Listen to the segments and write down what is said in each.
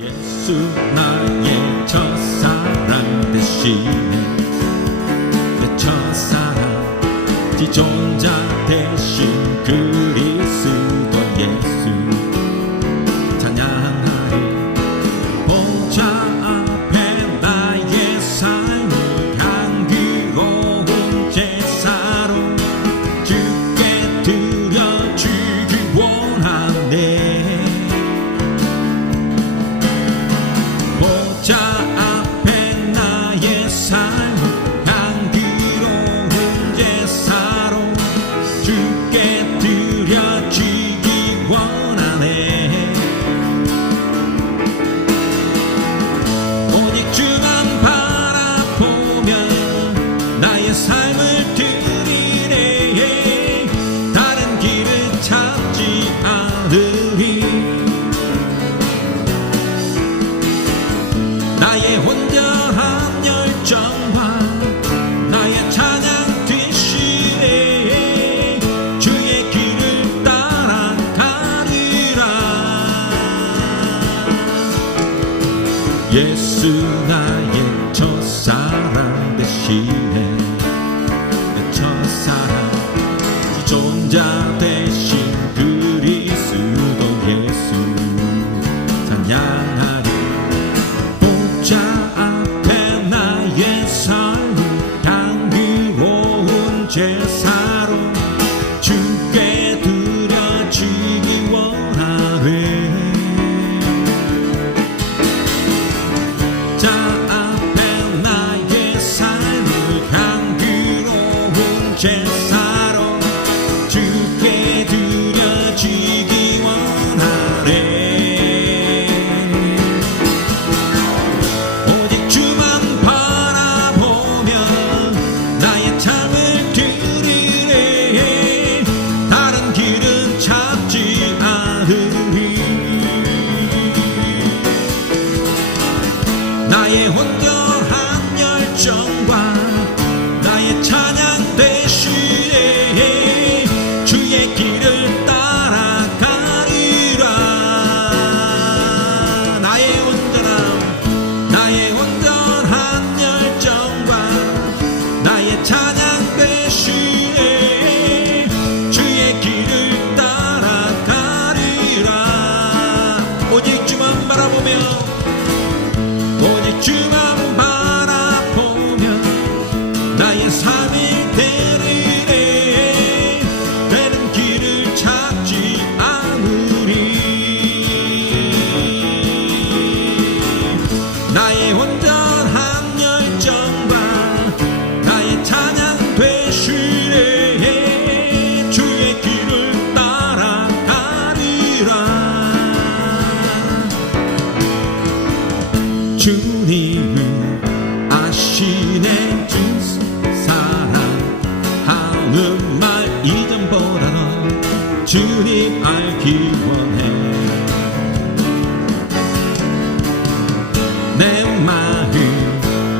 예수 나의 첫사랑 되시네. 내 첫사랑 지존자 되신 그리스도 예수 찬양하리. 보좌 앞에 나의 삶을 향기로운 제사로 주께 드려주기 원하네. 보좌 앞에 나의 삶을 향기로운 제사로 주께 드려주기 원하네. 오직 주만 바라보며 나의 삶을 드리네. 다른 길을 찾지 않으리. 나의 온전한 열정과 나의 찬양 되시네. 주의 길을 따라가리라. 예수 나의 첫사랑 되시네. 내 첫사랑 지존자 되신 그리스도 예수 찬양하리. 보좌 앞에 나의 삶을 향기로운 제사로 주께 드려주기 원하네. 자 앞에 나의 삶을 향기로운 제사로 주께 드려주기 원하네. 오직 주만 바라보며 나의 삶을 드리네. 다른 길은 찾지 않으리. 나의 온전한 열정과 나의 찬양 되시네. 주의 길을 따라가리라. 나의 온전한 열정과 나의 찬양 되시네. 주의 길을 따라가리라. 오직 주만 바라보며 오직 주만 바라보며 나의 삶이 되리네. 되는 길을 찾지 않으리. 나의 온전한 열정과 나의 찬양 되시네. 주의 길을 따라가리라. 주님은 아시네. 주 사랑하는 말 이전보다는 주님 알기 원해. 내 마음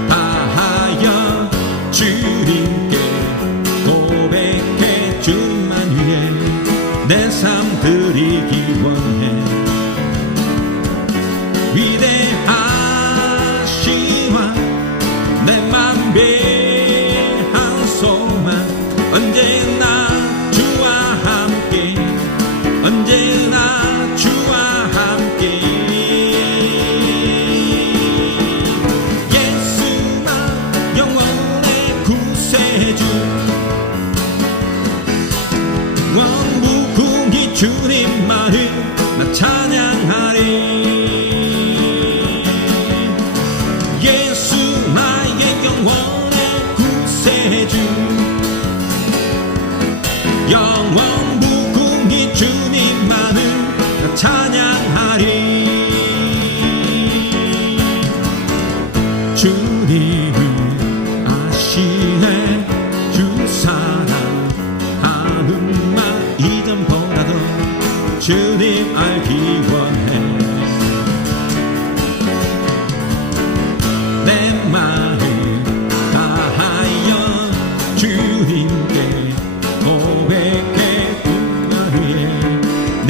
다하여 주님께 고백해. 주만 위해 내 삶 드리기 원해. 위대하시와 내 맘 배한 소망 언제나 주와 함께. 언제나 주와 함께.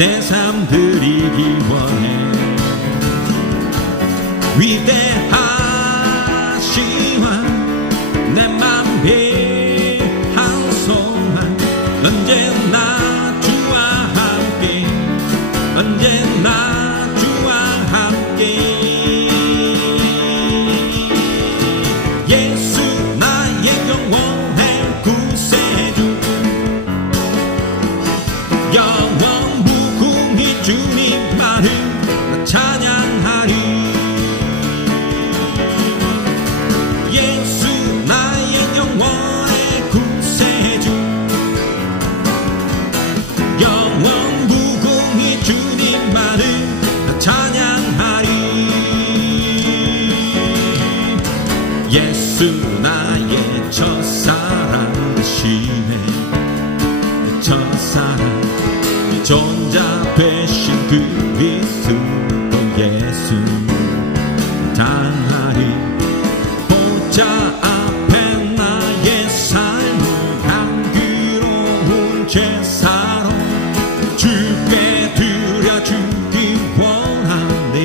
내 삶 드리기 원해. 위대하시와 내 맘 배한 소망, 언제나 주와 함께, 언제나 주와 함께. 예수 나의 영원한 구세주, 영원 무궁히 주님만을 찬양하리. 예수 나의 영원의 구세주, 영원 무궁히 주님만을 찬양하리. 예수 나의 첫사랑 대신에 첫사랑 존자 되신 그리스도 예수 찬양하리. 보좌 앞에 나의 삶을 향기로운 제사로 주께 드려주기 원하네.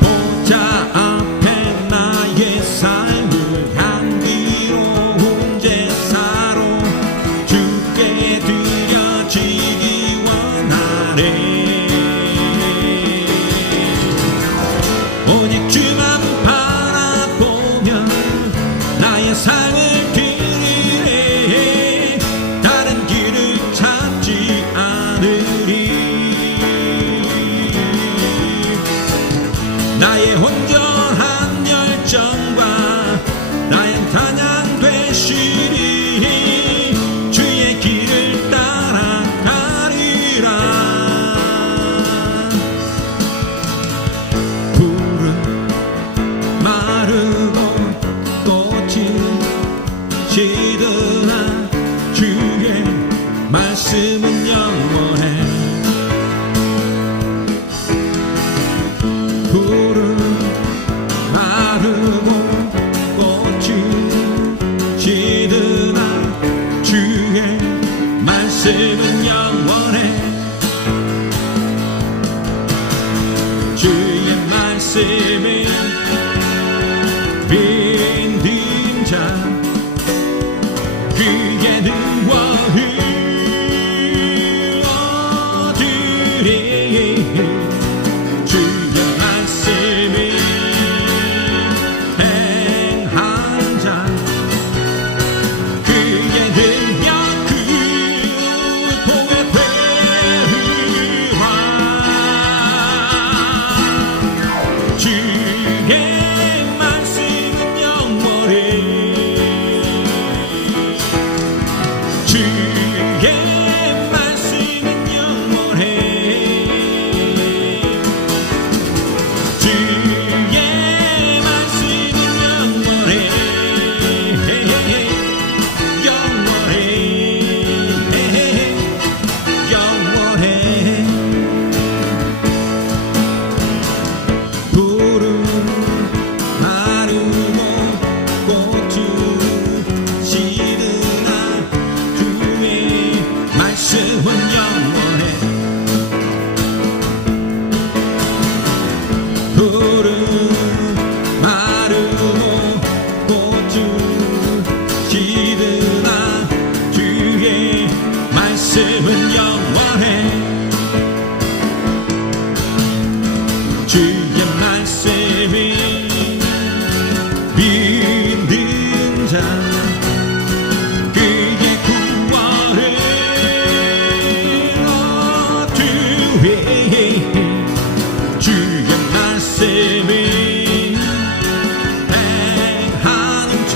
보좌 앞에 나의 삶을 향기로운 제사로 주께 드려지기 원하네. 오직 주만 바라보며 나의 삶을 드리네. 다른 길을 찾지 않으리. 나의 온전한 열정과 나의 찬양 되시리. 주의 길을 따라가리라. 푸른 마르고 꽃이 시드나 주의 말씀은 영원해. 푸른 마르고 꽃이 시드나 주의 말씀은 영원해. 주의 말씀이 믿는 자 그에게 얻으리. 주의 말씀이 행하는 자 그에게 복의 되리라. 주의 말씀은 영원해. 주의 말씀은 영원해. 주의 말씀은 영원해. 영원해. 영원해. 푸른 마르고 꽃이 시드나 주의 말씀은 영원해. 푸른 마르고 꽃이 시드나 주의 말씀은 영원해. 주의 말씀이 믿는 자 그에게 구원을 얻으리. 주의 말씀이 행하는 자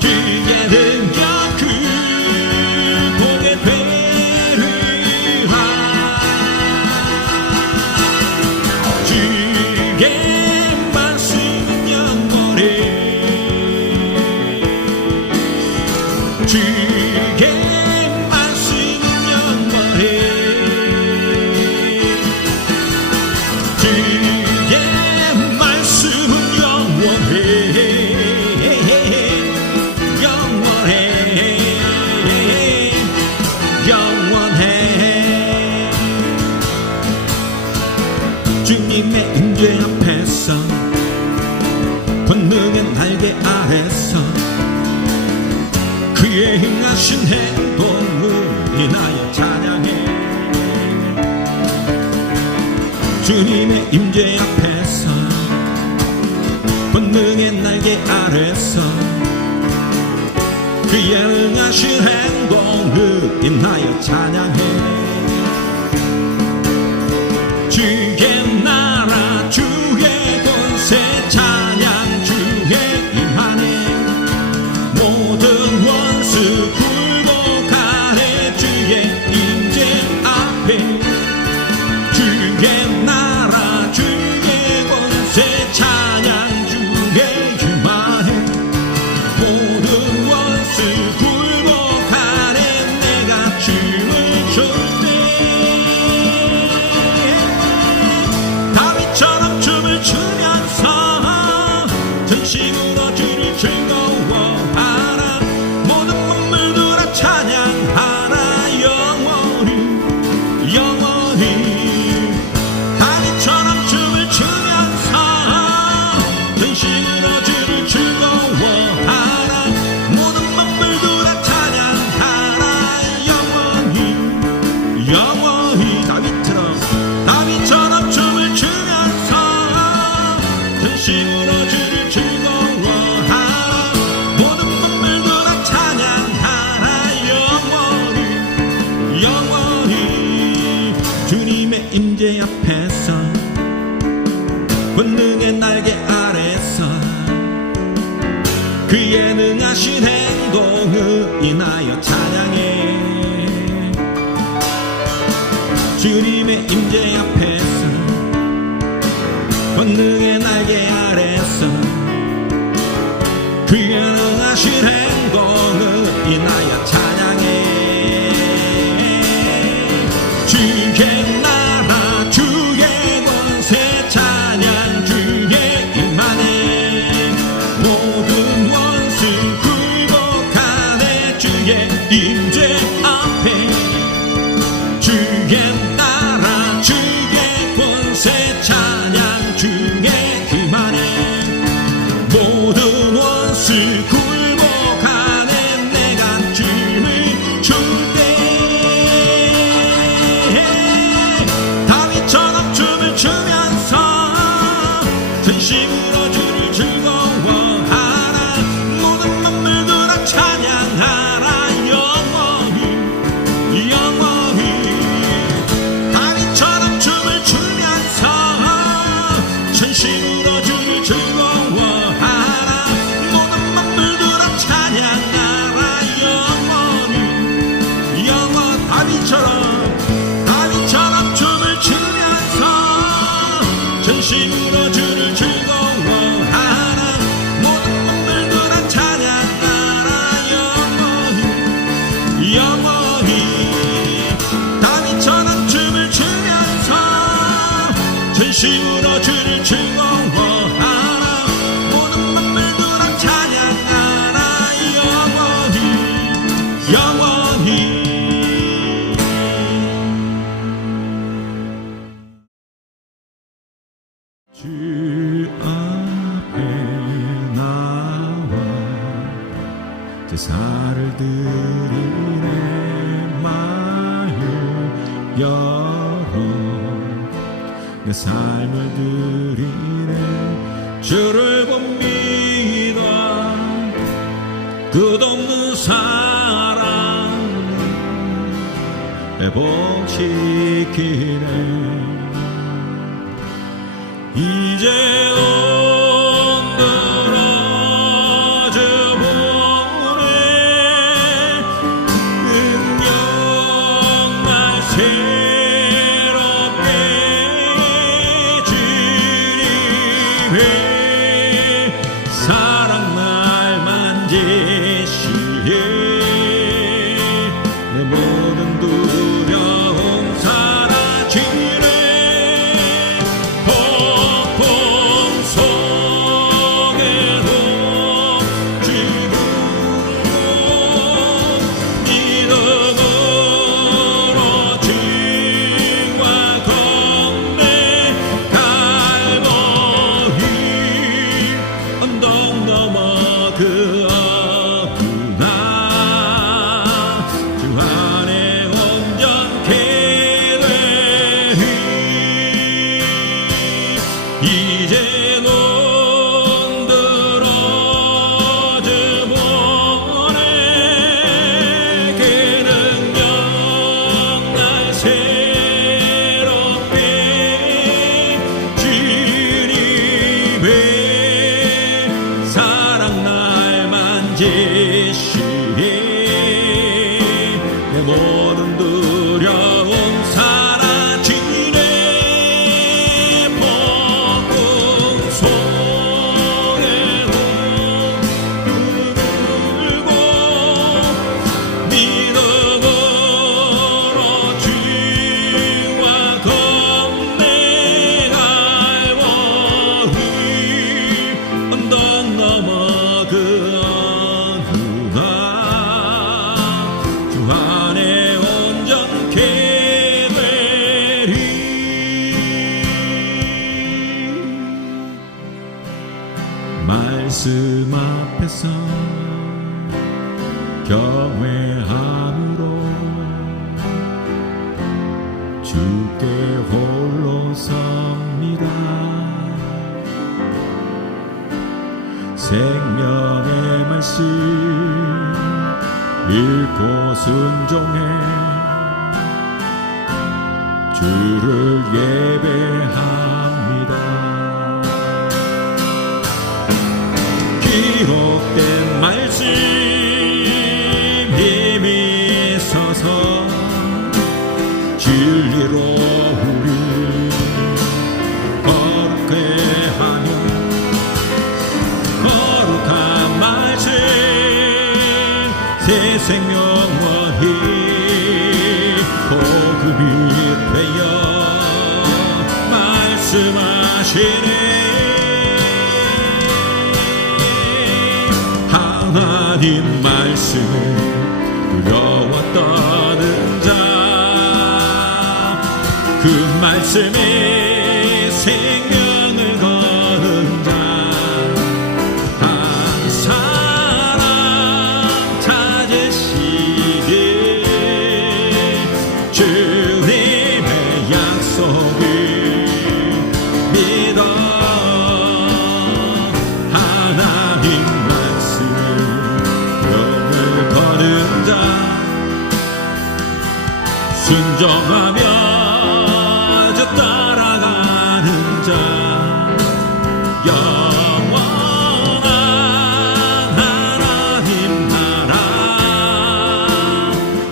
그에게 능력 그 복의 되리라. 주의 말씀은 영원해. 주의 말씀은 영원해. 임재 앞에서 권능의 날개 아래서 그의 행하신 행동을 인하여 찬양해. 주님의 임재 앞에서 권능의 날개 아래서 그의 행하신 행동을 인하여 찬양해. 주의 나라 주의 권세 찬양 주의 임하네. 모든 원수 굴복하네. 주의 임재 앞에 주의 나라 주의 권세 찬양 주의 임하네. 모든 원수 굴복하네. 내가 춤을 출 때 다윗처럼 춤을 추면서 전심으로 주를 즐거워하라. 모든 만물들아 찬양하라. 영원히 영원히 다윗처럼 춤을 추면서 전심으로 주를 즐거워하라. 모든 만물들아 찬양하라. 영원히 영원히 다윗처럼 춤을 추면서 전심으로 주를 즐거워하라. 모든 만물들아 찬양하라. 영원히 영원히 주님의 임재 앞에서 권능의 날개 아래서 그의 능하신 행동을 인하여 찬양해. 주님의 임재 앞에서 권능의 날개 아래서 그의 능하신 행동을 인하여 찬양해. 주의 나라 주의 권세 찬양 주의 임하네. 모든 원수 굴복하네. 주의 임재 앞에 주의 나라 주의 권세 찬양 주의 임하네. 모든 원수 굴복하네. 내가 춤을 출때 다윗처럼 춤을 추면서 전심으로 주를 즐거워하라. 모든 만물들아 찬양하라. 영원히 영원히 다윗처럼 춤을 추면서 전심으로 주를 즐거워하라. 모든 만물들아 찬양하라. 영원히 영원 다윗처럼 춤을 추면서 전심으로 주를 즐거워하라. 모든 만물들아 찬양하라. 영원히 영원히 다윗처럼 춤을 추면서 전심으로 주를 즐거워하라. 모든 만물들아 찬양하라. 영원히 영원히 주 앞에 나와 제사를 드리네. 마음 열어 내 삶을 드리네. 주를 봅니다. 끝없는 사랑 회복시키네. 이제 온돌아져 보네. 능력 날 새롭게 주님의 사랑 날 만지시에 내 모든 두려움 사라지네. 폭풍 속 앞에서 경외함으로 주께 홀로 섭니다. 생명의 말씀 읽고 순종해 주를 예배합니다. 기록된 말씀 힘이 서서 진리로 우리 거룩해 하며 거룩한 말씀 새 생명원이 복음이 되어 말씀하시네. 하나님 말씀을 두려워 떠는 자 그 말씀에 생명을 거는 자 한 사람 찾으시길 주님의 약속을 믿어 하나님 말씀을 영을 거는 자 순종하며 따라가는 자 영원한 하나님 나라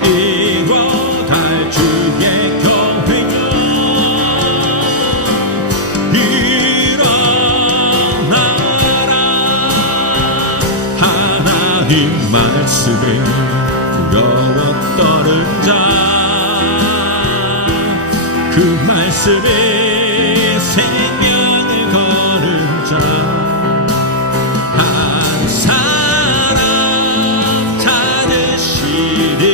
이뤄갈 주의 교회여 일어나라. 하나님 말씀에 두려워 떠는 자 그 말씀에 생명을 거는 자 한 사람 찾으시니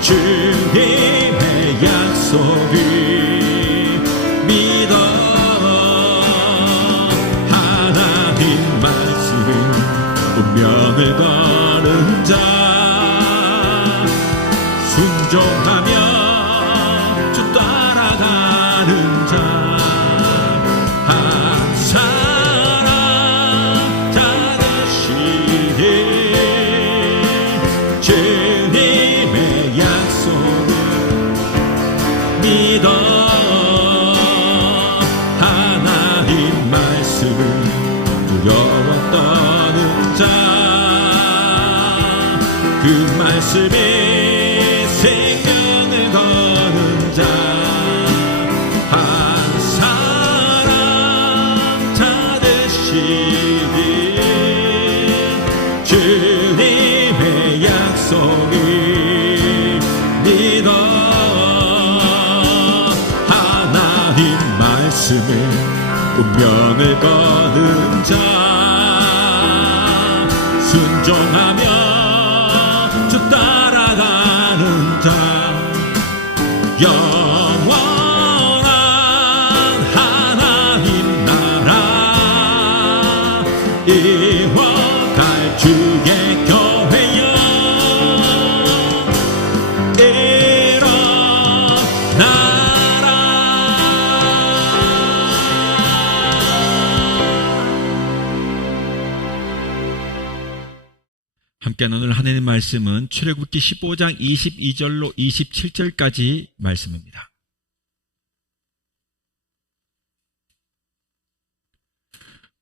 주님의 약속을 믿어 하나님 말씀에 운명을 거는 자 순종하며 따라가는 자 한 사람 찾으시니 주님의 약속을 믿어 하나님 말씀을 두려워 떠는 자 그 말씀에 생명을 거는 자 한 사람 찾으시길 주님의 약속을 믿어 하나님 말씀에 운명을 거는 자 순종하며 주 따라가는 자 영원한 하나님 나라 이뤄갈 주의 교회여 일어나라. 함께 나눌 하나님의 말씀은 출애굽기 15장 22절로 27절까지 말씀입니다.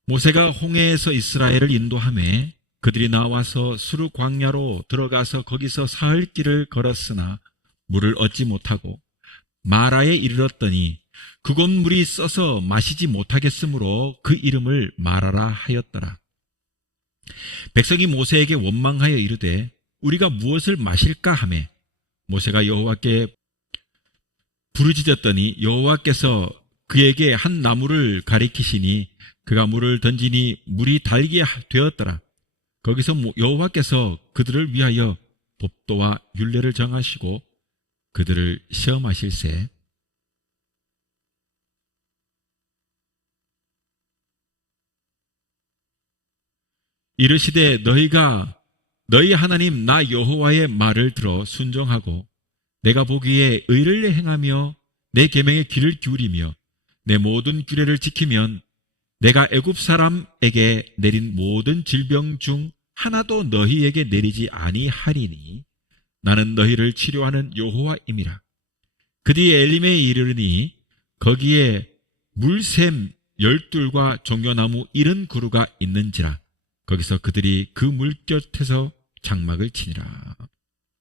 모세가 홍해에서 이스라엘을 인도하매 그들이 나와서 수르 광야로 들어가서 거기서 사흘 길을 걸었으나 물을 얻지 못하고 마라에 이르렀더니 그곳 물이 써서 마시지 못하겠으므로 그 이름을 마라라 하였더라. 백성이 모세에게 원망하여 이르되 우리가 무엇을 마실까 하매 모세가 여호와께 부르짖었더니 여호와께서 그에게 한 나무를 가리키시니 그가 물을 던지니 물이 달게 되었더라. 거기서 여호와께서 그들을 위하여 법도와 율례를 정하시고 그들을 시험하실세. 이르시되 너희가 너희 하나님 나 여호와의 말을 들어 순종하고 내가 보기에 의를 행하며 내 계명에 귀를 기울이며 내 모든 규례를 지키면 내가 애굽 사람에게 내린 모든 질병 중 하나도 너희에게 내리지 아니하리니 나는 너희를 치료하는 여호와임이라. 그 뒤에 엘림에 이르르니 거기에 물샘 12과 종려나무 70그루가 있는지라. 거기서 그들이 그 물곁에서 장막을 치니라.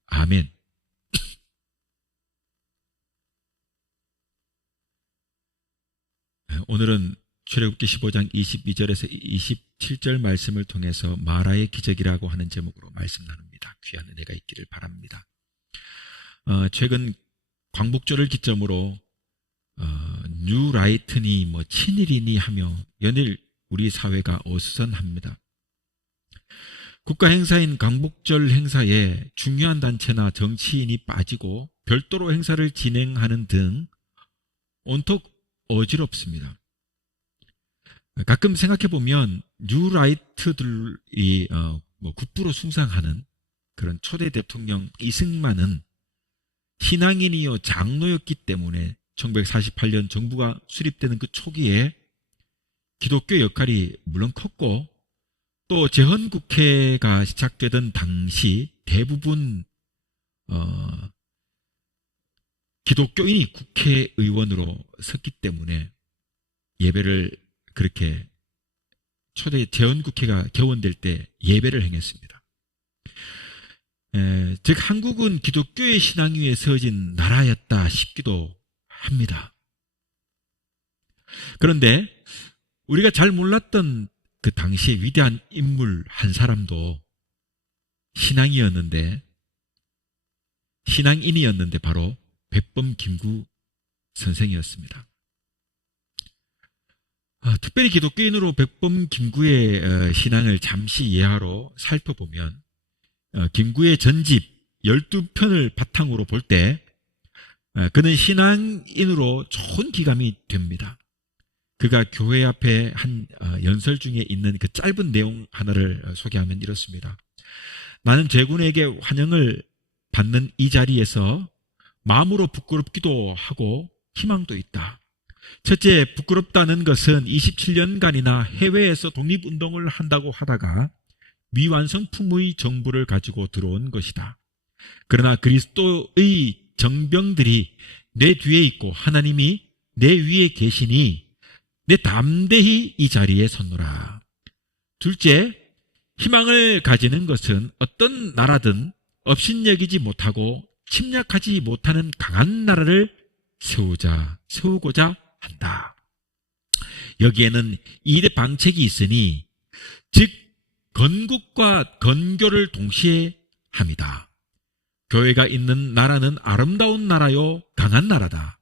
아멘. 오늘은 출애굽기 15장 22절에서 27절 말씀을 통해서 마라의 기적이라고 하는 제목으로 말씀 나눕니다. 귀한 은혜가 있기를 바랍니다. 최근 광복절을 기점으로 뉴라이트니 친일이니 하며 연일 우리 사회가 어수선합니다. 국가 행사인 광복절 행사에 중요한 단체나 정치인이 빠지고 별도로 행사를 진행하는 등 온통 어지럽습니다. 가끔 생각해보면 뉴라이트들이 국부로 숭상하는 그런 초대 대통령 이승만은 신앙인이요 장로였기 때문에 1948년 정부가 수립되는 그 초기에 기독교 역할이 물론 컸고 또 재헌국회가 시작되던 당시 대부분 기독교인이 국회의원으로 섰기 때문에 예배를 그렇게 초대 재헌국회가 개원될 때 예배를 행했습니다. 즉 한국은 기독교의 신앙 위에 서진 나라였다 싶기도 합니다. 그런데 우리가 잘 몰랐던 그 당시의 위대한 인물 한 사람도 신앙인이었는데 바로 백범 김구 선생이었습니다. 특별히 기독교인으로 백범 김구의 신앙을 잠시 예하로 살펴보면 김구의 전집 12편을 바탕으로 볼 때 그는 신앙인으로 좋은 기감이 됩니다. 그가 교회 앞에 한 연설 중에 있는 그 짧은 내용 하나를 소개하면 이렇습니다. 나는 제군에게 환영을 받는 이 자리에서 마음으로 부끄럽기도 하고 희망도 있다. 첫째, 부끄럽다는 것은 27년간이나 해외에서 독립운동을 한다고 하다가 미완성품의 정부를 가지고 들어온 것이다. 그러나 그리스도의 정병들이 내 뒤에 있고 하나님이 내 위에 계시니 내 담대히 이 자리에 섰노라. 둘째, 희망을 가지는 것은 어떤 나라든 업신여기지 못하고 침략하지 못하는 강한 나라를 세우고자 한다. 여기에는 2대 방책이 있으니 즉 건국과 건교를 동시에 합니다. 교회가 있는 나라는 아름다운 나라요 강한 나라다.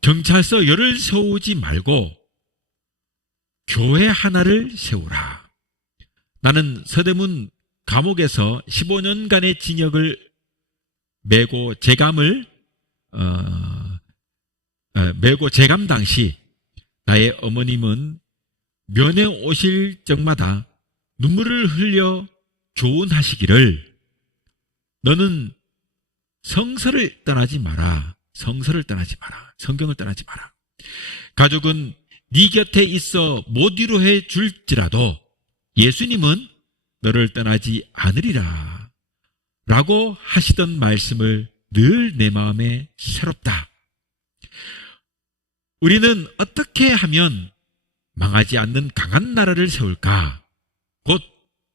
경찰서 열을 세우지 말고 교회 하나를 세우라. 나는 서대문 감옥에서 15년간의 징역을 메고 재감 당시 나의 어머님은 면회 오실 적마다 눈물을 흘려 교훈하시기를 너는 성서를 떠나지 마라. 성경을 떠나지 마라. 가족은 네 곁에 있어 못 위로해 줄지라도 예수님은 너를 떠나지 않으리라 라고 하시던 말씀을 늘 내 마음에 새롭다. 우리는 어떻게 하면 망하지 않는 강한 나라를 세울까? 곧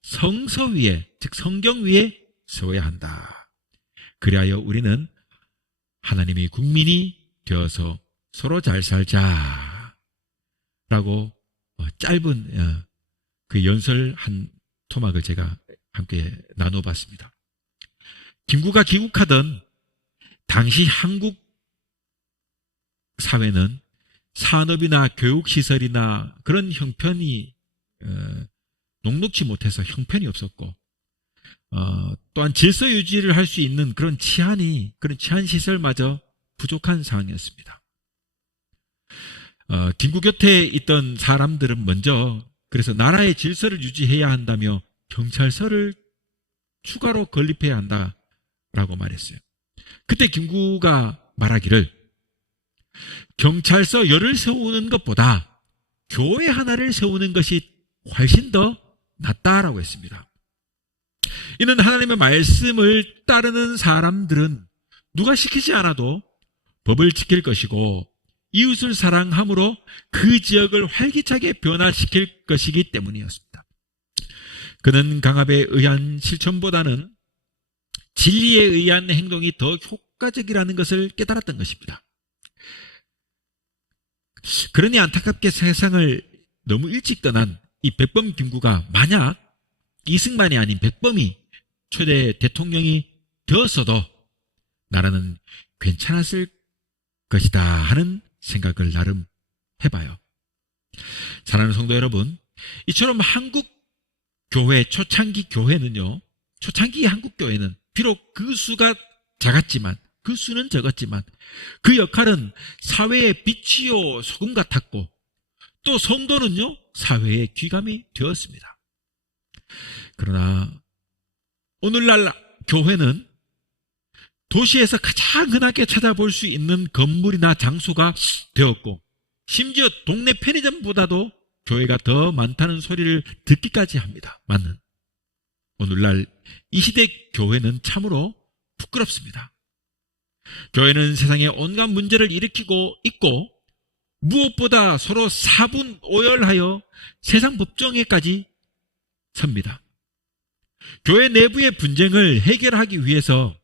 성서 위에, 즉 성경 위에 세워야 한다. 그리하여 우리는 하나님의 국민이 되어서 서로 잘 살자 라고 짧은 그 연설 한 토막을 제가 함께 나눠봤습니다. 김구가 귀국하던 당시 한국 사회는 산업이나 교육시설이나 그런 형편이 녹록지 못해서 형편이 없었고 또한 질서 유지를 할 수 있는 그런 치안 시설마저 부족한 상황이었습니다. 김구 곁에 있던 사람들은 먼저 그래서 나라의 질서를 유지해야 한다며 경찰서를 추가로 건립해야 한다라고 말했어요. 그때 김구가 말하기를 경찰서 열을 세우는 것보다 교회 하나를 세우는 것이 훨씬 더 낫다라고 했습니다. 이는 하나님의 말씀을 따르는 사람들은 누가 시키지 않아도 법을 지킬 것이고 이웃을 사랑함으로 그 지역을 활기차게 변화시킬 것이기 때문이었습니다. 그는 강압에 의한 실천보다는 진리에 의한 행동이 더 효과적이라는 것을 깨달았던 것입니다. 그러니 안타깝게 세상을 너무 일찍 떠난 이 백범 김구가 만약 이승만이 아닌 백범이 초대 대통령이 되었어도 나라는 괜찮았을 것이다 하는 생각을 나름 해봐요. 사랑하는 성도 여러분, 이처럼 한국 교회, 초창기 교회는요, 초창기 한국 교회는 비록 그 수가 작았지만, 그 수는 적었지만 그 역할은 사회의 빛이요 소금 같았고 또 성도는요 사회의 귀감이 되었습니다. 그러나 오늘날 교회는 도시에서 가장 흔하게 찾아볼 수 있는 건물이나 장소가 되었고 심지어 동네 편의점보다도 교회가 더 많다는 소리를 듣기까지 합니다. 맞는 오늘날 이 시대 교회는 참으로 부끄럽습니다. 교회는 세상에 온갖 문제를 일으키고 있고 무엇보다 서로 사분오열하여 세상 법정에까지 섭니다. 교회 내부의 분쟁을 해결하기 위해서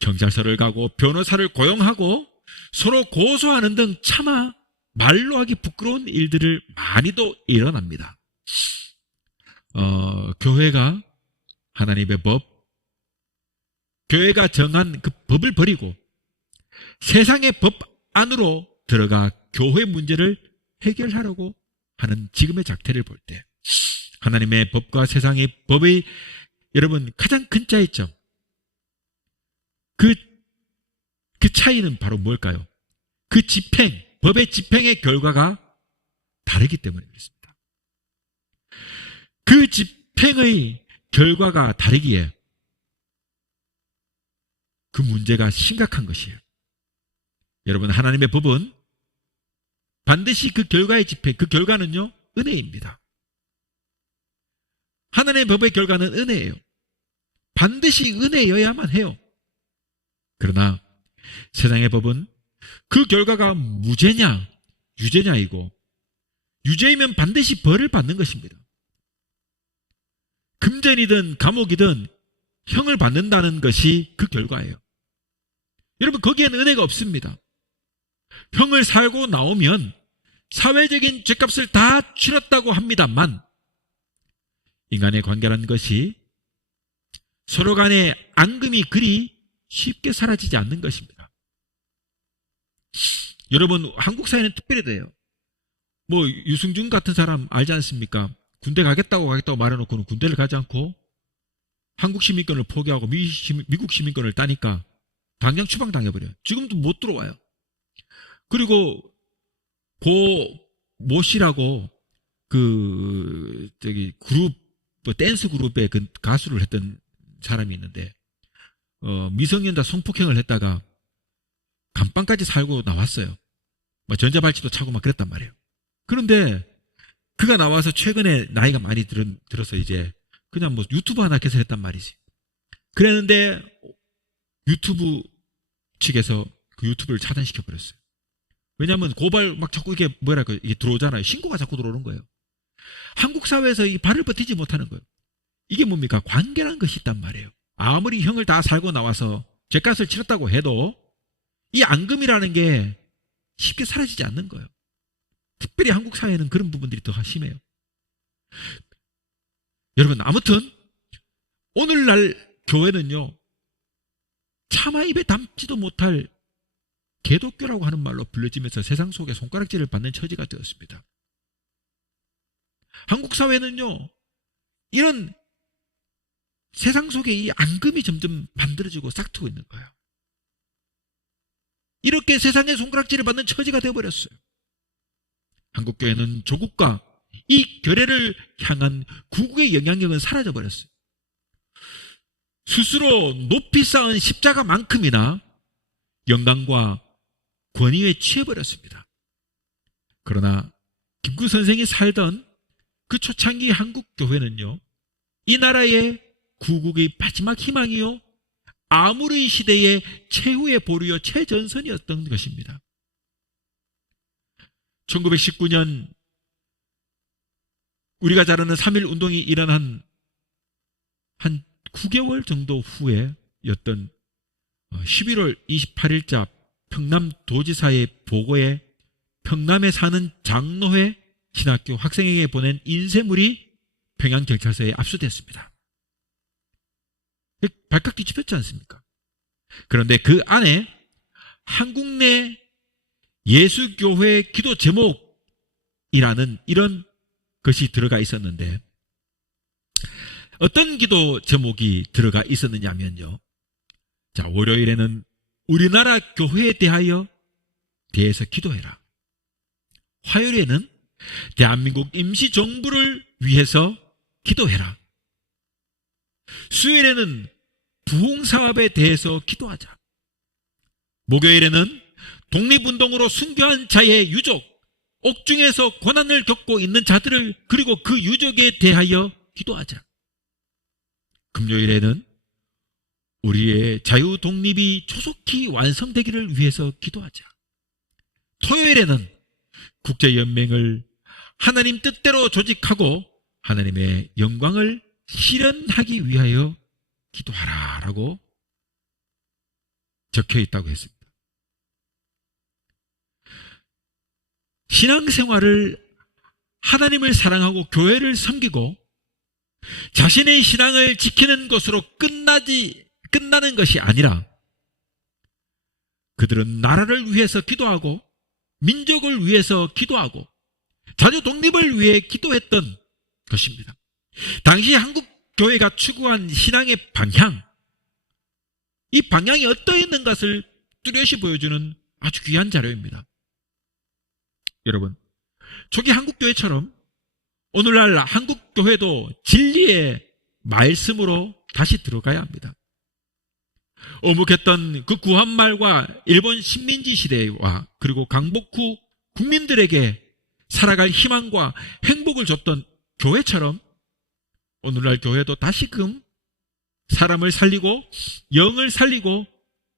경찰서를 가고 변호사를 고용하고 서로 고소하는 등 차마 말로 하기 부끄러운 일들을 많이도 일어납니다. 교회가 하나님의 법, 교회가 정한 그 법을 버리고 세상의 법 안으로 들어가 교회 문제를 해결하려고 하는 지금의 작태를 볼 때 하나님의 법과 세상의 법의 여러분 가장 큰 차이점 그 차이는 바로 뭘까요? 그 집행, 법의 집행의 결과가 다르기 때문에 그렇습니다. 그 집행의 결과가 다르기에 그 문제가 심각한 것이에요. 여러분 하나님의 법은 반드시 그 결과의 집행, 그 결과는요 은혜입니다. 하나님의 법의 결과는 은혜예요. 반드시 은혜여야만 해요. 그러나 세상의 법은 그 결과가 무죄냐 유죄냐이고 유죄이면 반드시 벌을 받는 것입니다. 금전이든 감옥이든 형을 받는다는 것이 그 결과예요. 여러분 거기에는 은혜가 없습니다. 형을 살고 나오면 사회적인 죗값을 다 치렀다고 합니다만 인간의 관계라는 것이 서로 간의 앙금이 그리 쉽게 사라지지 않는 것입니다. 여러분 한국 사회는 특별히 돼요. 뭐 유승준 같은 사람 알지 않습니까? 군대 가겠다고 말해놓고는 군대를 가지 않고 한국 시민권을 포기하고 미국 시민권을 따니까 당장 추방당해버려요. 지금도 못 들어와요. 그리고 모 씨라고 그룹 댄스 그룹의 그 가수를 했던 사람이 있는데 미성년자 성폭행을 했다가 감방까지 살고 나왔어요. 막 전자발찌도 차고 막 그랬단 말이에요. 그런데 그가 나와서 최근에 나이가 많이 들어서 이제 그냥 뭐 유튜브 하나 개설했단 말이지. 그랬는데 유튜브 측에서 그 유튜브를 차단시켜 버렸어요. 왜냐하면 고발 막 자꾸 이게 이게 들어오잖아요. 신고가 자꾸 들어오는 거예요. 한국 사회에서 이 발을 버티지 못하는 거예요. 이게 뭡니까? 관계라는 것이 있단 말이에요. 아무리 형을 다 살고 나와서 죗값을 치렀다고 해도 이 앙금이라는 게 쉽게 사라지지 않는 거예요. 특별히 한국 사회는 그런 부분들이 더 심해요. 여러분 아무튼 오늘날 교회는요 차마 입에 담지도 못할 개독교라고 하는 말로 불려지면서 세상 속에 손가락질을 받는 처지가 되었습니다. 한국 사회는요 이런 세상 속에 이 앙금이 점점 만들어지고 싹트고 있는 거예요. 이렇게 세상의 손가락질을 받는 처지가 되어버렸어요. 한국교회는 조국과 이 교회를 향한 구국의 영향력은 사라져 버렸어요. 스스로 높이 쌓은 십자가만큼이나 영광과 권위에 취해버렸습니다. 그러나 김구 선생이 살던 그 초창기 한국 교회는요, 이 나라의 구국의 마지막 희망이요, 아무르의 시대의 최후의 보루요, 최전선이었던 것입니다. 1919년 우리가 잘 아는 3.1 운동이 일어난 한 9개월 정도 후에였던 11월 28일자 평남 도지사의 보고에 평남에 사는 장로회 신학교 학생에게 보낸 인쇄물이 평양경찰서에 압수됐습니다. 발칵 뒤집혔지 않습니까? 그런데 그 안에 한국 내 예수교회 기도 제목이라는 이런 것이 들어가 있었는데, 어떤 기도 제목이 들어가 있었느냐면요, 자, 월요일에는 우리나라 교회에 대해서 기도해라. 화요일에는 대한민국 임시정부를 위해서 기도해라. 수요일에는 부흥사업에 대해서 기도하자. 목요일에는 독립운동으로 순교한 자의 유족, 옥중에서 고난을 겪고 있는 자들을, 그리고 그 유족에 대하여 기도하자. 금요일에는 우리의 자유 독립이 조속히 완성되기를 위해서 기도하자. 토요일에는 국제연맹을 하나님 뜻대로 조직하고 하나님의 영광을 실현하기 위하여 기도하라 라고 적혀 있다고 했습니다. 신앙생활을 하나님을 사랑하고 교회를 섬기고 자신의 신앙을 지키는 것으로 끝나는 것이 아니라, 그들은 나라를 위해서 기도하고 민족을 위해서 기도하고 자주 독립을 위해 기도했던 것입니다. 당시 한국 교회가 추구한 신앙의 방향, 이 방향이 어떠했는 것을 뚜렷이 보여주는 아주 귀한 자료입니다. 여러분, 초기 한국 교회처럼 오늘날 한국 교회도 진리의 말씀으로 다시 들어가야 합니다. 어묵했던 그 구한말과 일본 식민지 시대와 그리고 강복 후 국민들에게 살아갈 희망과 행복을 줬던 교회처럼 오늘날 교회도 다시금 사람을 살리고 영을 살리고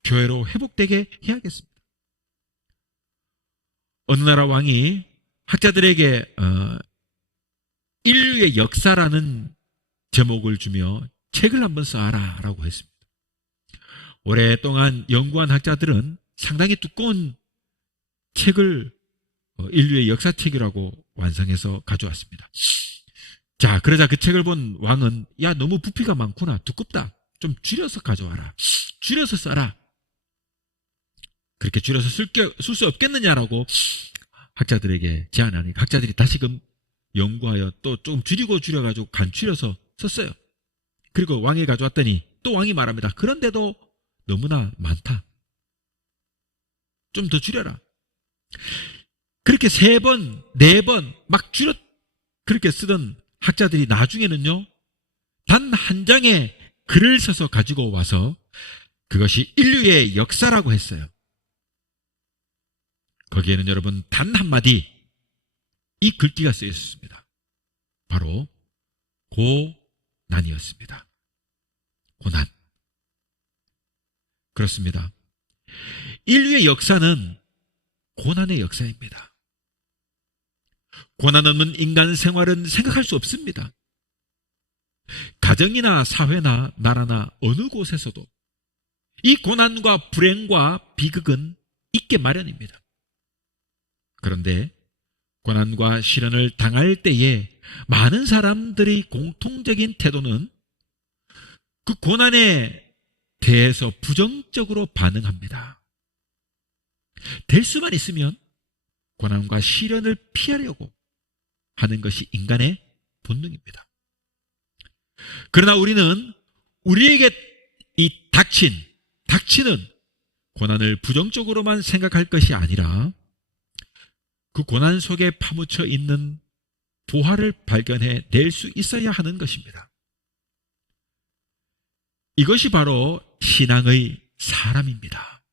교회로 회복되게 해야겠습니다. 어느 나라 왕이 학자들에게 인류의 역사라는 제목을 주며 책을 한번 써라 라고 했습니다. 오랫동안 연구한 학자들은 상당히 두꺼운 책을 인류의 역사책이라고 완성해서 가져왔습니다. 자, 그러자 그 책을 본 왕은, 야, 너무 부피가 많구나, 두껍다, 좀 줄여서 가져와라, 줄여서 써라. 그렇게 줄여서 쓸 수 없겠느냐라고 학자들에게 제안하니 학자들이 다시금 연구하여 또 좀 줄여가지고 간추려서 썼어요. 그리고 왕이 가져왔더니 또 왕이 말합니다. 그런데도 너무나 많다, 좀 더 줄여라. 그렇게 3번, 4번 막 그렇게 쓰던 학자들이 나중에는요, 단 한 장의 글을 써서 가지고 와서 그것이 인류의 역사라고 했어요. 거기에는 여러분 단 한마디, 이 글귀가 쓰여 있었습니다. 바로 고난이었습니다. 고난. 그렇습니다. 인류의 역사는 고난의 역사입니다. 고난 없는 인간 생활은 생각할 수 없습니다. 가정이나 사회나 나라나 어느 곳에서도 이 고난과 불행과 비극은 있게 마련입니다. 그런데 고난과 시련을 당할 때에 많은 사람들의 공통적인 태도는 그 고난에 대해서 부정적으로 반응합니다. 될 수만 있으면 고난과 시련을 피하려고 하는 것이 인간의 본능입니다. 그러나 우리는 우리에게 이 닥치는 고난을 부정적으로만 생각할 것이 아니라 그 고난 속에 파묻혀 있는 부활을 발견해 낼 수 있어야 하는 것입니다. 이것이 바로 신앙의 사람입니다.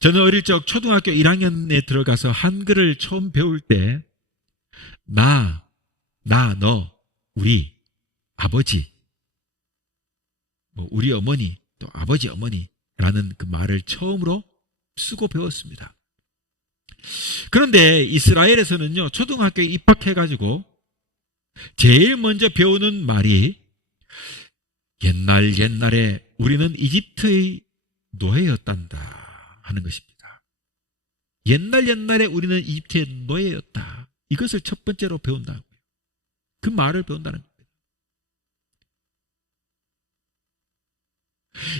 저는 어릴 적 초등학교 1학년에 들어가서 한글을 처음 배울 때 나, 너, 우리, 아버지, 우리 어머니, 또 아버지 어머니라는 그 말을 처음으로 쓰고 배웠습니다. 그런데 이스라엘에서는요, 초등학교에 입학해가지고 제일 먼저 배우는 말이 옛날에 우리는 이집트의 노예였단다 하는 것입니다. 옛날에 우리는 이집트의 노예였다. 이것을 첫 번째로 배운다고요. 그 말을 배운다는 겁니다.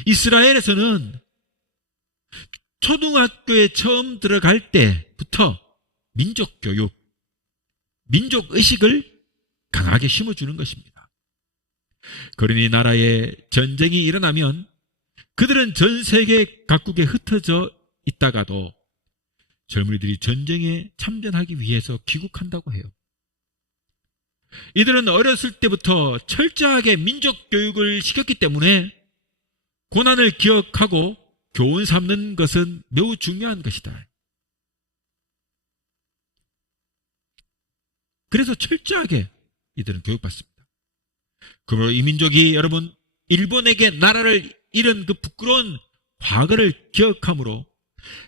이스라엘에서는 초등학교에 처음 들어갈 때부터 민족교육, 민족의식을 강하게 심어주는 것입니다. 그러니 나라에 전쟁이 일어나면 그들은 전 세계 각국에 흩어져 있다가도 젊은이들이 전쟁에 참전하기 위해서 귀국한다고 해요. 이들은 어렸을 때부터 철저하게 민족교육을 시켰기 때문에 고난을 기억하고 교훈 삼는 것은 매우 중요한 것이다. 그래서 철저하게 이들은 교육받습니다. 그러므로 이 민족이 여러분 일본에게 나라를 잃은 그 부끄러운 과거를 기억함으로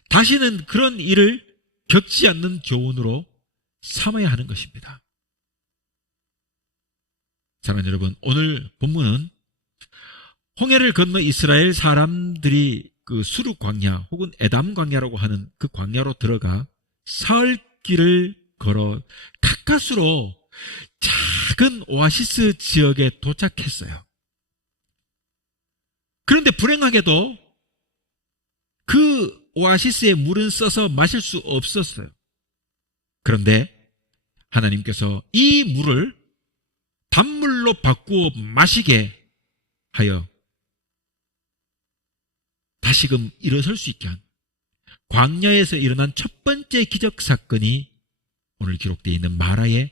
다시는 그런 일을 겪지 않는 교훈으로 삼아야 하는 것입니다. 사랑하는 여러분, 오늘 본문은 홍해를 건너 이스라엘 사람들이 그 수르 광야 혹은 에담 광야라고 하는 그 광야로 들어가 사흘 길을 걸어 가까스로 작은 오아시스 지역에 도착했어요. 그런데 불행하게도 그 오아시스의 물은 써서 마실 수 없었어요. 그런데 하나님께서 이 물을 단물로 바꾸어 마시게 하여 다시금 일어설 수 있게 한 광야에서 일어난 첫 번째 기적 사건이 오늘 기록되어 있는 마라의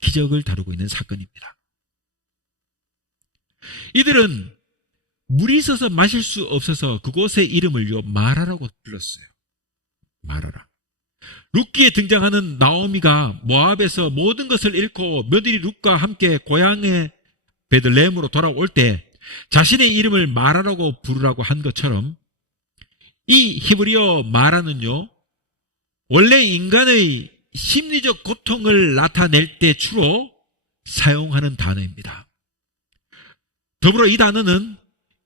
기적을 다루고 있는 사건입니다. 이들은 물이 있어서 마실 수 없어서 그곳의 이름을요 마라라고 불렀어요. 마라라. 룻기에 등장하는 나오미가 모압에서 모든 것을 잃고 며느리 룻과 함께 고향의 베들레헴으로 돌아올 때 자신의 이름을 마라라고 부르라고 한 것처럼 이 히브리어 마라는요 원래 인간의 심리적 고통을 나타낼 때 주로 사용하는 단어입니다. 더불어 이 단어는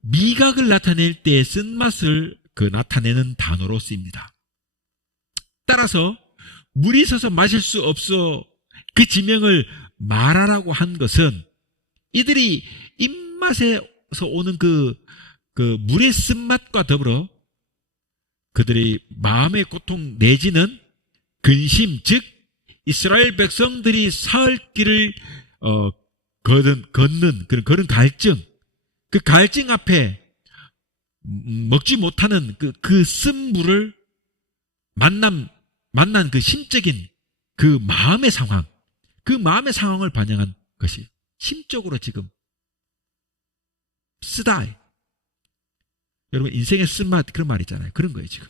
미각을 나타낼 때의 쓴맛을 나타내는 단어로 쓰입니다. 따라서 물이 있어서 마실 수 없어 그 지명을 마라라고 한 것은 이들이 입맛에서 오는 그 물의 쓴맛과 더불어 그들의 마음의 고통 내지는 근심, 즉 이스라엘 백성들이 사흘 길을 걷는 그런 갈증, 그 갈증 앞에 먹지 못하는 그 쓴물을 만난 그 심적인 그 마음의 상황, 그 마음의 상황을 반영한 것이 심적으로 지금 쓰다. 여러분 인생의 쓴맛 그런 말 있잖아요. 그런 거예요 지금.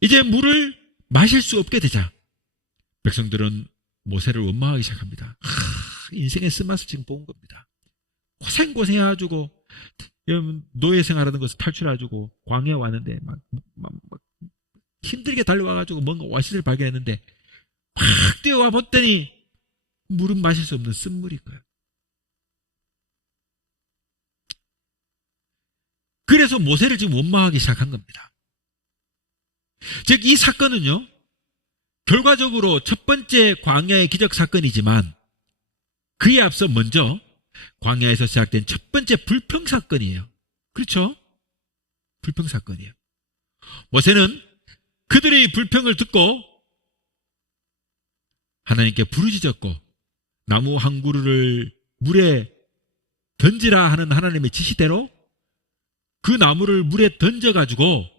이제 물을 마실 수 없게 되자 백성들은 모세를 원망하기 시작합니다. 인생의 쓴맛을 지금 본 겁니다. 고생해가지고 노예 생활하는 것을 탈출해가지고 광야에 왔는데 막 힘들게 달려와가지고 뭔가 오아시스를 발견했는데 막 뛰어와 봤더니 물은 마실 수 없는 쓴물일 거예요. 그래서 모세를 지금 원망하기 시작한 겁니다. 즉 이 사건은요 결과적으로 첫 번째 광야의 기적 사건이지만 그에 앞서 먼저 광야에서 시작된 첫 번째 불평 사건이에요. 그렇죠? 불평 사건이에요. 모세는 그들의 불평을 듣고 하나님께 부르짖었고 나무 한 그루를 물에 던지라 하는 하나님의 지시대로 그 나무를 물에 던져가지고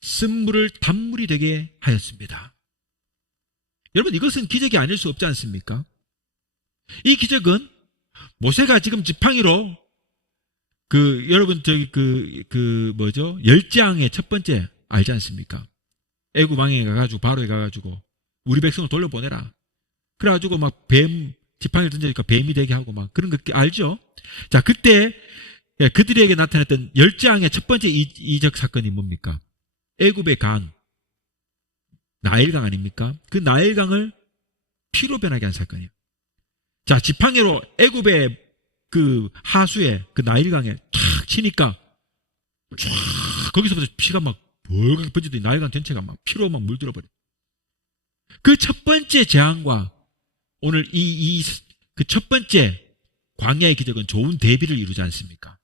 쓴물을 단물이 되게 하였습니다. 여러분, 이것은 기적이 아닐 수 없지 않습니까? 이 기적은 모세가 지금 지팡이로 여러분 뭐죠? 열재앙의 첫 번째 알지 않습니까? 애굽 왕에 가가지고 바로에 가가지고 우리 백성을 돌려보내라. 그래가지고 막 지팡이를 던지니까 뱀이 되게 하고 막 그런 거 알죠? 자, 그때 그들에게 나타났던 열재앙의 첫 번째 이적 사건이 뭡니까? 애굽의 강, 나일강 아닙니까? 그 나일강을 피로 변하게 한 사건이에요. 자, 지팡이로 애굽의 그 하수에 그 나일강에 탁 치니까 쫙 거기서부터 피가 막 벌겋게 번지더니 나일강 전체가 막 피로 막 물들어 버려. 그 첫 번째 재앙과 오늘 그 첫 번째 광야의 기적은 좋은 대비를 이루지 않습니까?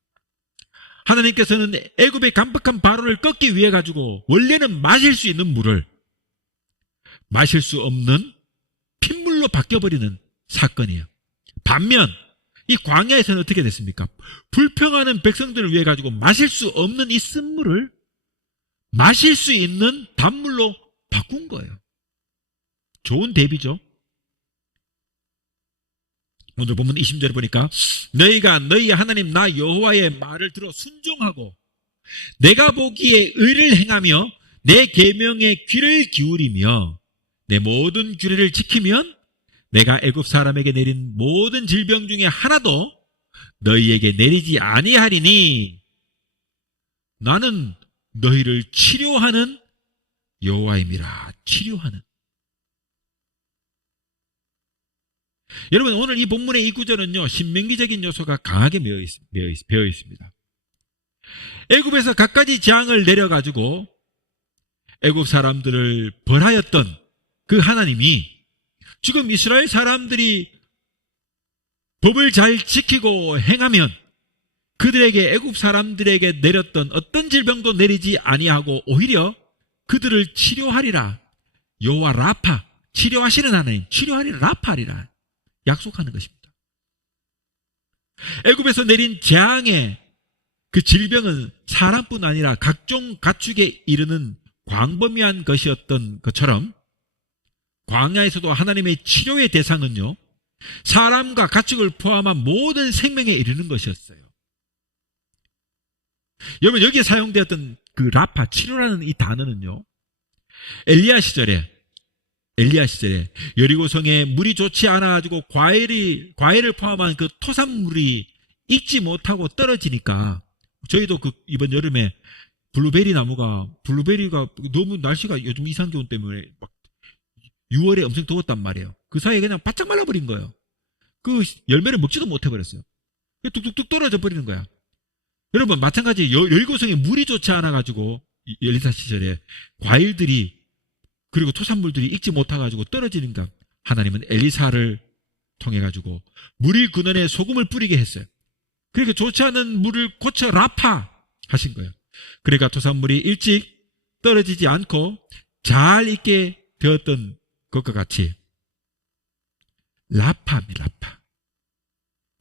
하나님께서는 애굽의 강박한 바로를 꺾기 위해 가지고 원래는 마실 수 있는 물을 마실 수 없는 핏물로 바뀌어버리는 사건이에요. 반면 이 광야에서는 어떻게 됐습니까? 불평하는 백성들을 위해 가지고 마실 수 없는 이 쓴물을 마실 수 있는 단물로 바꾼 거예요. 좋은 대비죠. 오늘 보면 20절에 보니까 너희가 너희 하나님 나 여호와의 말을 들어 순종하고 내가 보기에 의를 행하며 내 계명에 귀를 기울이며 내 모든 규례를 지키면 내가 애굽 사람에게 내린 모든 질병 중에 하나도 너희에게 내리지 아니하리니 나는 너희를 치료하는 여호와임이라. 치료하는. 여러분, 오늘 이 본문의 이 구절은요, 신명기적인 요소가 강하게 배어 있습니다. 애굽에서 갖가지 재앙을 내려가지고 애굽 사람들을 벌하였던 그 하나님이 지금 이스라엘 사람들이 법을 잘 지키고 행하면 그들에게 애굽 사람들에게 내렸던 어떤 질병도 내리지 아니하고 오히려 그들을 치료하리라. 여호와 라파, 치료하시는 하나님, 치료하리라, 라파리라 약속하는 것입니다. 애굽에서 내린 재앙의 그 질병은 사람뿐 아니라 각종 가축에 이르는 광범위한 것이었던 것처럼 광야에서도 하나님의 치료의 대상은요, 사람과 가축을 포함한 모든 생명에 이르는 것이었어요. 여러분, 여기에 사용되었던 그 라파, 치료라는 이 단어는요, 엘리야 시절에 여리고성에 물이 좋지 않아가지고 과일을 포함한 그 토산물이 익지 못하고 떨어지니까 저희도 이번 여름에 블루베리가 너무 날씨가 요즘 이상기온 때문에 막 6월에 엄청 더웠단 말이에요. 그 사이에 그냥 바짝 말라버린 거예요. 그 열매를 먹지도 못해버렸어요. 뚝뚝뚝 떨어져 버리는 거야. 여러분, 마찬가지 여리고성에 물이 좋지 않아가지고 엘리사 시절에 과일들이 그리고 토산물들이 익지 못해가지고 떨어지니까 하나님은 엘리사를 통해가지고 물 근원에 소금을 뿌리게 했어요. 그러니까 좋지 않은 물을 고쳐 라파 하신 거예요. 그러니까 토산물이 일찍 떨어지지 않고 잘 익게 되었던 것과 같이 라파입니다. 라파.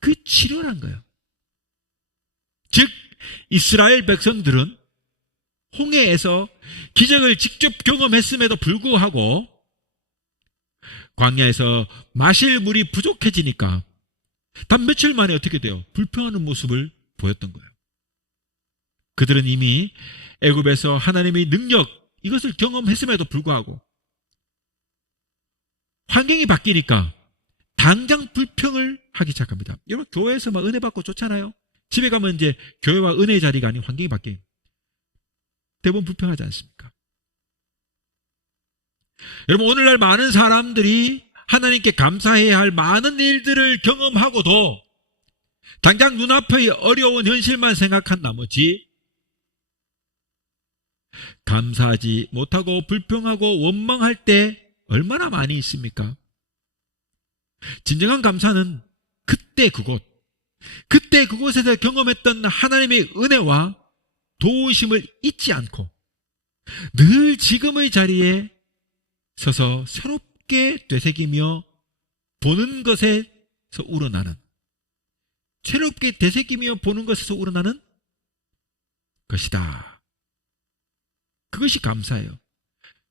그 치료란 거예요. 즉 이스라엘 백성들은 홍해에서 기적을 직접 경험했음에도 불구하고 광야에서 마실 물이 부족해지니까 단 며칠 만에 어떻게 돼요? 불평하는 모습을 보였던 거예요. 그들은 이미 애굽에서 하나님의 능력, 이것을 경험했음에도 불구하고 환경이 바뀌니까 당장 불평을 하기 시작합니다. 여러분, 교회에서 막 은혜 받고 좋잖아요. 집에 가면 이제 교회와 은혜의 자리가 아닌 환경이 바뀌어요. 대부분 불평하지 않습니까? 여러분, 오늘날 많은 사람들이 하나님께 감사해야 할 많은 일들을 경험하고도 당장 눈앞의 어려운 현실만 생각한 나머지 감사하지 못하고 불평하고 원망할 때 얼마나 많이 있습니까? 진정한 감사는 그때 그곳에서 경험했던 하나님의 은혜와 도우심을 잊지 않고 늘 지금의 자리에 서서 새롭게 되새기며 보는 것에서 우러나는, 새롭게 되새기며 보는 것에서 우러나는 것이다. 그것이 감사예요.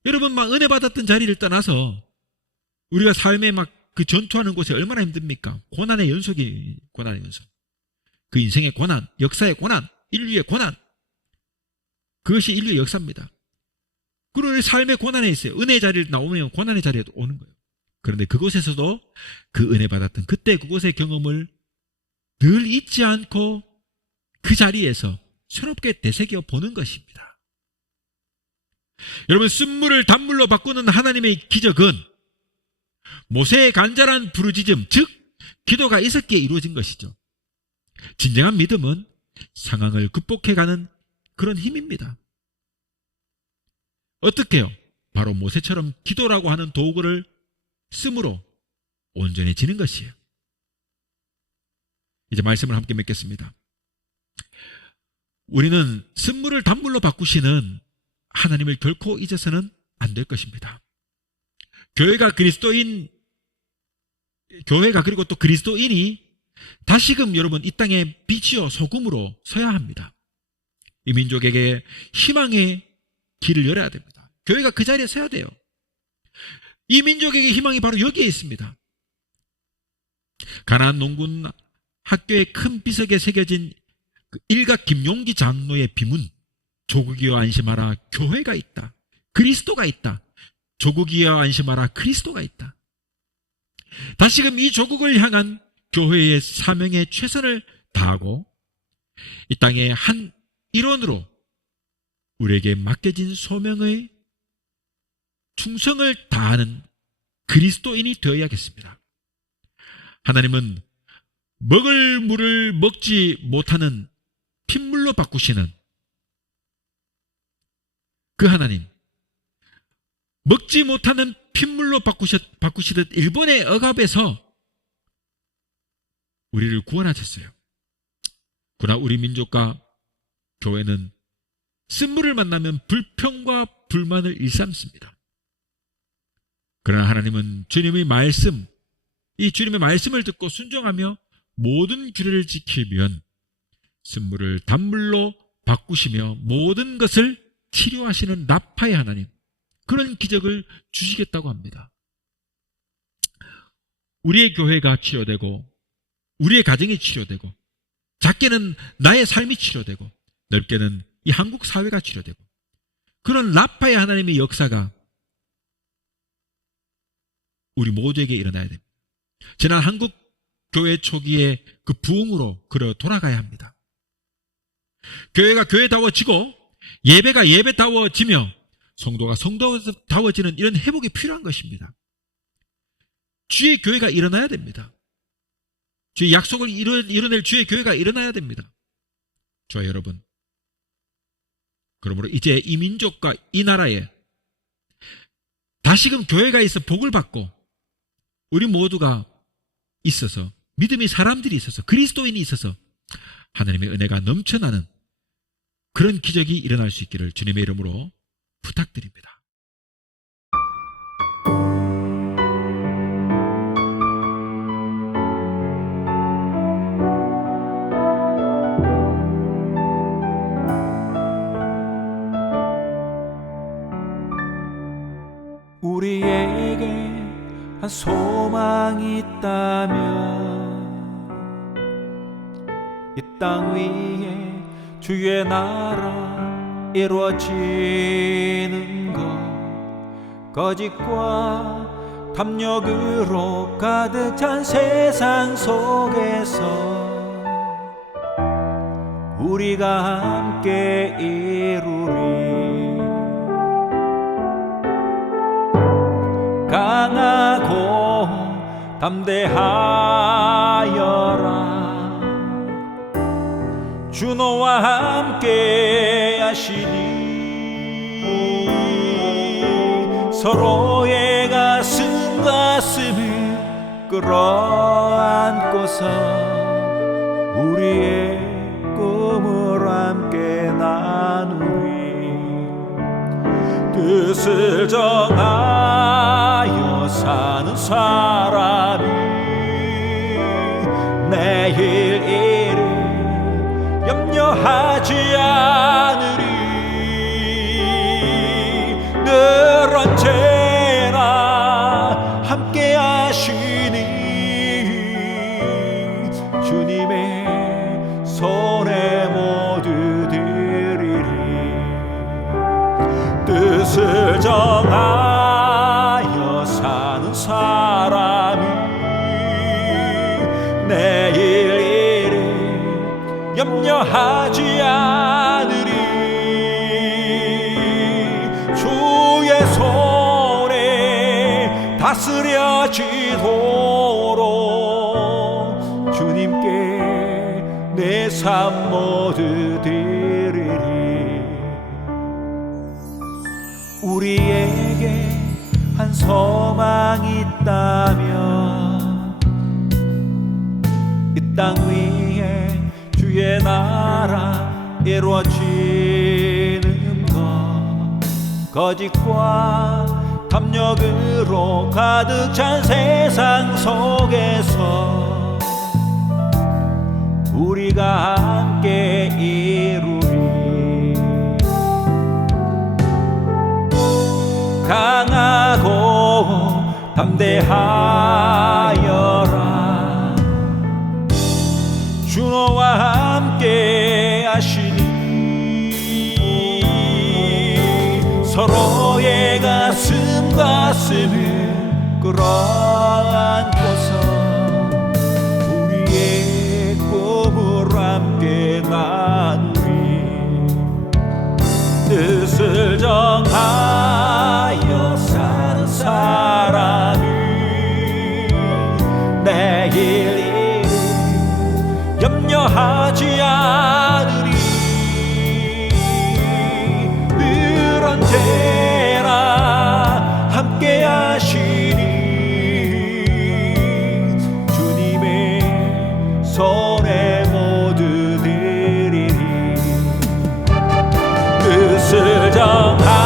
여러분, 막 은혜 받았던 자리를 떠나서 우리가 삶에 막 그 전투하는 곳에 얼마나 힘듭니까? 고난의 연속이 고난의 연속. 그 인생의 고난, 역사의 고난, 인류의 고난. 그것이 인류의 역사입니다. 그리고 우리 삶의 고난에 있어요. 은혜의 자리를 나오면 고난의 자리에도 오는 거예요. 그런데 그곳에서도 그 은혜 받았던 그때 그곳의 경험을 늘 잊지 않고 그 자리에서 새롭게 되새겨 보는 것입니다. 여러분, 쓴물을 단물로 바꾸는 하나님의 기적은 모세의 간절한 부르짖음, 즉 기도가 있었기에 이루어진 것이죠. 진정한 믿음은 상황을 극복해가는 그런 힘입니다. 어떻게 해요? 바로 모세처럼 기도라고 하는 도구를 씀으로 온전해지는 것이에요. 이제 말씀을 함께 맺겠습니다. 우리는 쓴물을 단물로 바꾸시는 하나님을 결코 잊어서는 안 될 것입니다. 교회가 그리고 또 그리스도인이 다시금 여러분 이 땅에 빛이요 소금으로 서야 합니다. 이 민족에게 희망의 길을 열어야 됩니다. 교회가 그 자리에 서야 돼요. 이 민족에게 희망이 바로 여기에 있습니다. 가나안 농군 학교의 큰 비석에 새겨진 그 일각 김용기 장로의 비문, 조국이여 안심하라, 교회가 있다. 그리스도가 있다. 조국이여 안심하라, 그리스도가 있다. 다시금 이 조국을 향한 교회의 사명에 최선을 다하고 이 땅의 한 일원으로 우리에게 맡겨진 소명의 충성을 다하는 그리스도인이 되어야겠습니다. 하나님은 먹을 물을 먹지 못하는 핏물로 바꾸시는 그 하나님, 먹지 못하는 핏물로 바꾸시듯 일본의 억압에서 우리를 구원하셨어요. 그러나 우리 민족과 교회는 쓴물을 만나면 불평과 불만을 일삼습니다. 그러나 하나님은 주님의 말씀, 이 주님의 말씀을 듣고 순종하며 모든 규례를 지키면 쓴물을 단물로 바꾸시며 모든 것을 치료하시는 라파의 하나님, 그런 기적을 주시겠다고 합니다. 우리의 교회가 치료되고 우리의 가정이 치료되고 작게는 나의 삶이 치료되고 넓게는 이 한국 사회가 치료되고 그런 라파의 하나님의 역사가 우리 모두에게 일어나야 됩니다. 지난 한국 교회 초기에 그 부흥으로 그려 돌아가야 합니다. 교회가 교회다워지고 예배가 예배다워지며 성도가 성도다워지는 이런 회복이 필요한 것입니다. 주의 교회가 일어나야 됩니다. 주의 약속을 이뤄낼 주의 교회가 일어나야 됩니다. 저와 여러분, 그러므로 이제 이 민족과 이 나라에 다시금 교회가 있어 복을 받고 우리 모두가 있어서 믿음의 사람들이 있어서 그리스도인이 있어서 하나님의 은혜가 넘쳐나는 그런 기적이 일어날 수 있기를 주님의 이름으로 부탁드립니다. 우리에게 한 소망이 있다면 이 땅 위에 주의 나라 이루어지는 것, 거짓과 탐욕으로 가득 찬 세상 속에서 우리가 함께 이루리. 강하고 담대하여라. 주 너와 함께 하시니 서로의 가슴을 끌어안고서 우리의 꿈을 함께 나누리. 뜻을 정하여 사는 사람이 내일 일을 염려하지 않으리. 늘 언제나 함께 정하여 사는 사람이 내일 일을 염려하지 않으리. 주의 손에 다스려지도록 주님께 내 삶 모두 드리리. 우리에게 한 소망이 있다면 이 땅 위에 주의 나라 이루어지는 것, 거짓과 탐욕으로 가득 찬 세상 속에서 우리가 함께 이루리. 강하고 담대하여라. 주 너와 함께 하시니 서로의 가슴을 끌어안고서 우리의 꿈을 함께 나누리. 뜻을 정하여 사는 사람이 내일 일을 염려하지 않으리. 늘 언제나 함께 하시니 주님의 손에 모두 드리리. 뜻을 정하